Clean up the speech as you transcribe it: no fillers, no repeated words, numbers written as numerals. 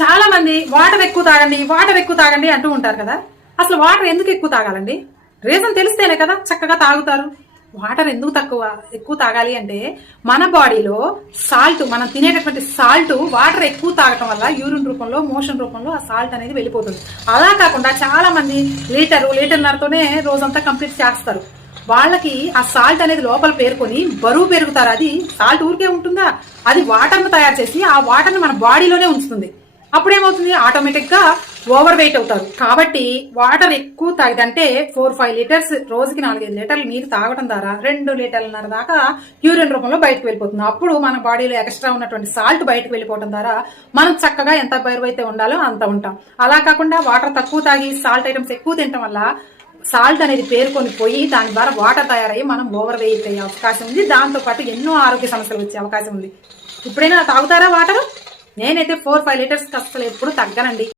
చాలా మంది వాటర్ ఎక్కువ తాగండి, వాటర్ ఎక్కువ తాగండి అంటూ ఉంటారు కదా. అసలు వాటర్ ఎందుకు ఎక్కువ తాగాలండి? రీజన్ తెలిస్తేనే కదా చక్కగా తాగుతారు. వాటర్ ఎందుకు ఎక్కువ తాగాలి అంటే, మన బాడీలో సాల్ట్, మనం తినేటటువంటి సాల్ట్ వాటర్ ఎక్కువ తాగటం వల్ల యూరిన్ రూపంలో, మోషన్ రూపంలో ఆ సాల్ట్ అనేది వెళ్ళిపోతుంది. అలా కాకుండా చాలా మంది లీటర్న్నరతోనే రోజంతా కంప్లీట్ చేస్తారు. వాళ్ళకి ఆ సాల్ట్ అనేది లోపల పేరుకొని బరువు పెరుగుతారు. అది సాల్ట్ ఊరికే ఉంటుందా? అది వాటర్ను తయారు చేసి ఆ వాటర్ని మన బాడీలోనే ఉంచుతుంది. అప్పుడేమవుతుంది, ఆటోమేటిక్ గా ఓవర్ వెయిట్ అవుతారు. కాబట్టి వాటర్ ఎక్కువ తాగిదంటే 4-5 లీటర్స్, రోజుకి 4-5 లీటర్లు నీరు తాగడం ద్వారా 2 లీటర్లన్నర దాకా యూరిన్ రూపంలో బయటకు వెళ్ళిపోతుంది. అప్పుడు మన బాడీలో ఎక్స్ట్రా ఉన్నటువంటి సాల్ట్ బయటకు వెళ్ళిపోవడం ద్వారా మనం చక్కగా ఎంత బరువు అయితే ఉండాలో అంత ఉంటాం. అలా కాకుండా వాటర్ తక్కువ తాగి సాల్ట్ ఐటమ్స్ ఎక్కువ తినడం వల్ల సాల్ట్ అనేది పేరుకొని పోయి దాని ద్వారా వాటర్ తయారయ్యి మనం ఓవర్ వెయిట్ అయ్యే అవకాశం ఉంది. దాంతో పాటు ఎన్నో ఆరోగ్య సమస్యలు వచ్చే అవకాశం ఉంది. ఇప్పుడైనా తాగుతారా వాటర్? నేనైతే 4-5 లీటర్స్ అసలు ఎప్పుడు తగ్గనండి.